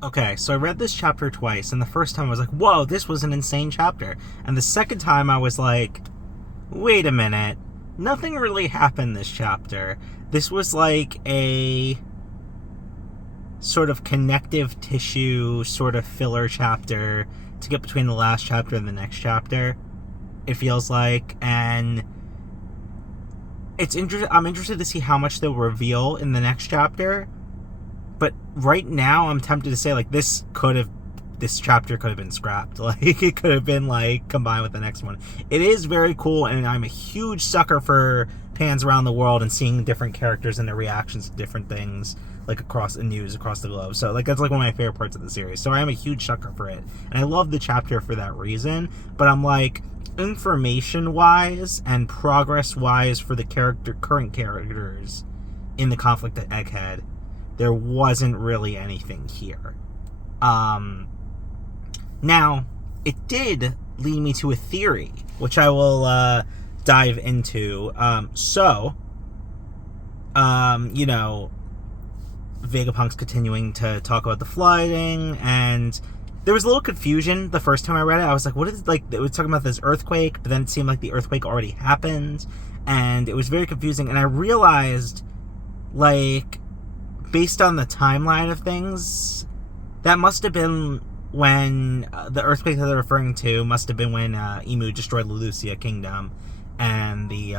Okay, so I read this chapter twice, and the first time I was like, whoa, this was an insane chapter. And the second time I was like, wait a minute, nothing really happened this chapter. This was like a sort of connective tissue, sort of filler chapter to get between the last chapter and the next chapter, it feels like. And I'm interested to see how much they'll reveal in the next chapter. But right now, I'm tempted to say, like, this chapter could have been scrapped. Like, it could have been, like, combined with the next one. It is very cool, and I'm a huge sucker for pans around the world and seeing different characters and their reactions to different things, like, across the news, across the globe. So, like, that's, like, one of my favorite parts of the series. So I am a huge sucker for it. And I love the chapter for that reason. But I'm, like, information-wise and progress-wise for the current characters in the conflict at Egghead, there wasn't really anything here. Now, it did lead me to a theory, which I will dive into. Vegapunk's continuing to talk about the flooding, and there was a little confusion the first time I read it. I was like, what is, like, it was talking about this earthquake, but then it seemed like the earthquake already happened, and it was very confusing, and I realized, like, based on the timeline of things, that must have been when the earthquake that they're referring to must have been when Emu destroyed Lelucia Kingdom and the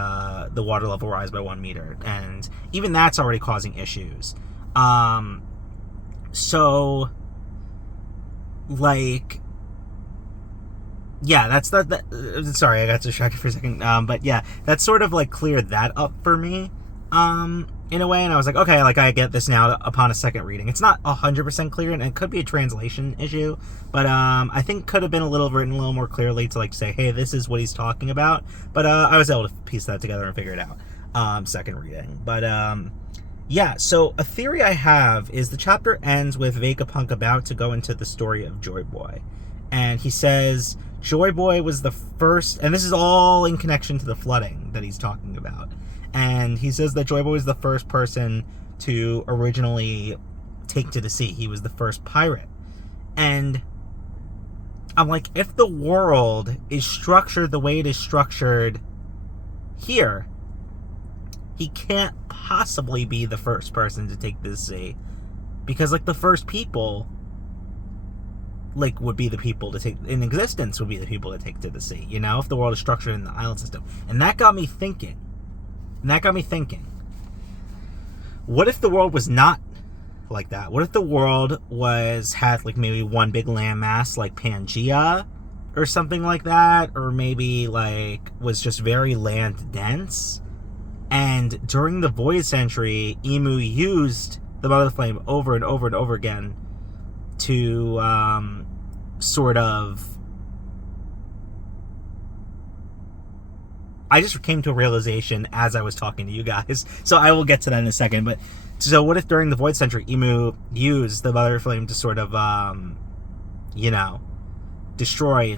water level rise by 1 meter, and even that's already causing issues. So, like, yeah, that's that. Sorry, I got distracted for a second. But yeah, that sort of like cleared that up for me. In a way, and I was like, okay, like, I get this now upon a second reading. It's not 100% clear, and it could be a translation issue, but I think could have been written a little more clearly to, like, say, hey, this is what he's talking about, but I was able to piece that together and figure it out, second reading. But yeah, so a theory I have is the chapter ends with Vegapunk about to go into the story of Joy Boy, and he says Joy Boy was the first, and this is all in connection to the flooding that he's talking about. And he says that Joy Boy was the first person to originally take to the sea. He was the first pirate. And I'm like, if the world is structured the way it is structured here, he can't possibly be the first person to take to the sea. Because, like, the first people, like, would be the people to take, in existence, would be the people to take to the sea, you know, if the world is structured in the island system. And that got me thinking. What if the world was not like that? What if the world had like maybe one big landmass like Pangea or something like that? Or maybe like was just very land dense? And during the Void Century, Emu used the Mother Flame over and over and over again to sort of... I just came to a realization as I was talking to you guys, so I will get to that in a second. But so what if during the Void Century, Emu used the Mother Flame to sort of, destroy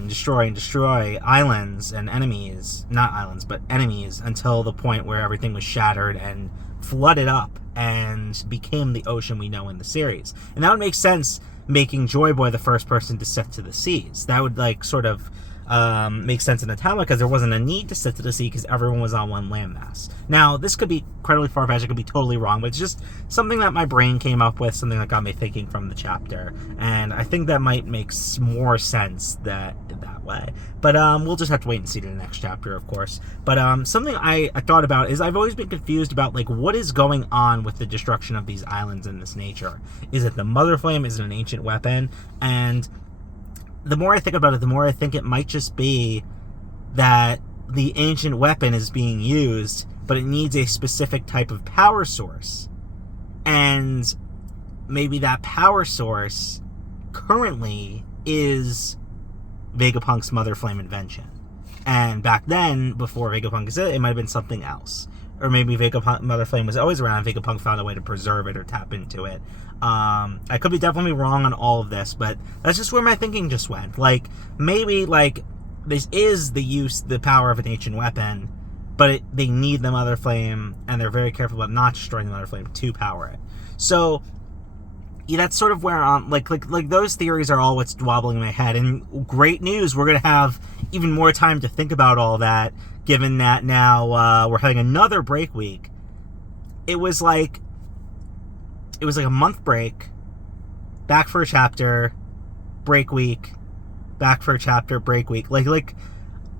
islands and enemies, not islands, but enemies, until the point where everything was shattered and flooded up and became the ocean we know in the series. And that would make sense, making Joy Boy the first person to set to the seas. That would, like, sort of makes sense in a timeline, because there wasn't a need to sit to the sea because everyone was on one landmass. Now, this could be incredibly far-fetched, it could be totally wrong, but it's just something that my brain came up with, something that got me thinking from the chapter, and I think that might make more sense that way. But we'll just have to wait and see to the next chapter, of course. But something I thought about is I've always been confused about, like, what is going on with the destruction of these islands in this nature. Is it the Mother Flame? Is it an ancient weapon? And the more I think about it, the more I think it might just be that the ancient weapon is being used, but it needs a specific type of power source. And maybe that power source currently is Vegapunk's Mother Flame invention. And back then, before Vegapunk is it might have been something else. Or maybe Mother Flame was always around and Vegapunk found a way to preserve it or tap into it. I could be definitely wrong on all of this, but that's just where my thinking just went. Like, maybe, like, this is the power of an ancient weapon, but they need the Mother Flame, and they're very careful about not destroying the Mother Flame to power it. So, yeah, that's sort of where like those theories are all what's wobbling in my head. And great news, we're gonna have even more time to think about all that, given that now we're having another break week. It was like a month break, back for a chapter, break week, back for a chapter, break week.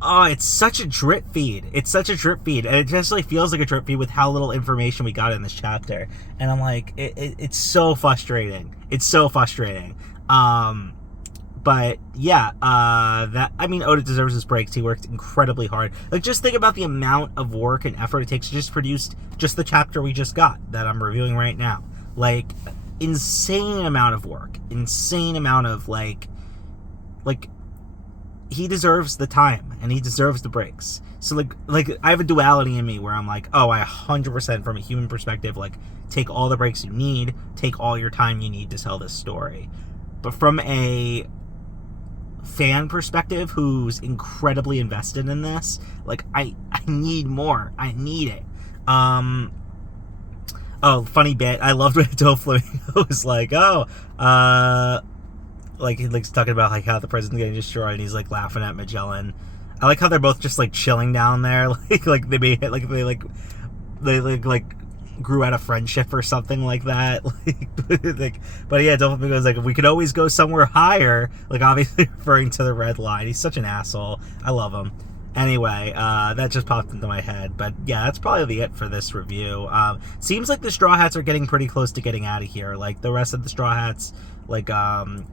Oh, it's such a drip feed. It's such a drip feed, and it just like feels like a drip feed with how little information we got in this chapter. And I'm like, it's so frustrating. It's so frustrating. But yeah, Oda deserves his breaks. He worked incredibly hard. Like, just think about the amount of work and effort it takes to just produce just the chapter we just got that I'm reviewing right now. Like, insane amount of work, insane amount of like he deserves the time and he deserves the breaks. So like I have a duality in me where I'm like, oh, I 100% from a human perspective, like, take all the breaks you need, take all your time you need to tell this story. But from a fan perspective who's incredibly invested in this, like, I need more. I need it. Oh, funny bit. I loved when Doflamingo was like, like, he's talking about like how the president's getting destroyed, and he's like laughing at Magellan. I like how they're both just like chilling down there, like they made like they grew out of friendship or something like that. But yeah, Doflamingo was like, we could always go somewhere higher, like obviously referring to the red line. He's such an asshole. I love him. Anyway, that just popped into my head. But yeah, that's probably it for this review. Seems like the Straw Hats are getting pretty close to getting out of here. Like, the rest of the Straw Hats, like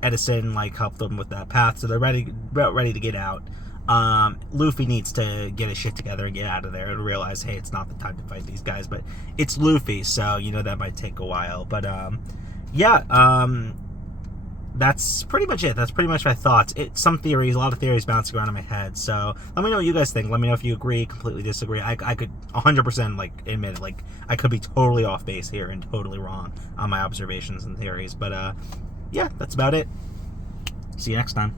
Edison, like, helped them with that path, so they're ready to get out. Luffy needs to get his shit together and get out of there and realize, hey, it's not the time to fight these guys. But it's Luffy, so you know that might take a while. But yeah, that's pretty much it. That's pretty much my thoughts. A lot of theories bouncing around in my head. So let me know what you guys think. Let me know if you agree, completely disagree. I could 100% like admit it. Like, I could be totally off base here and totally wrong on my observations and theories. But yeah, that's about it. See you next time.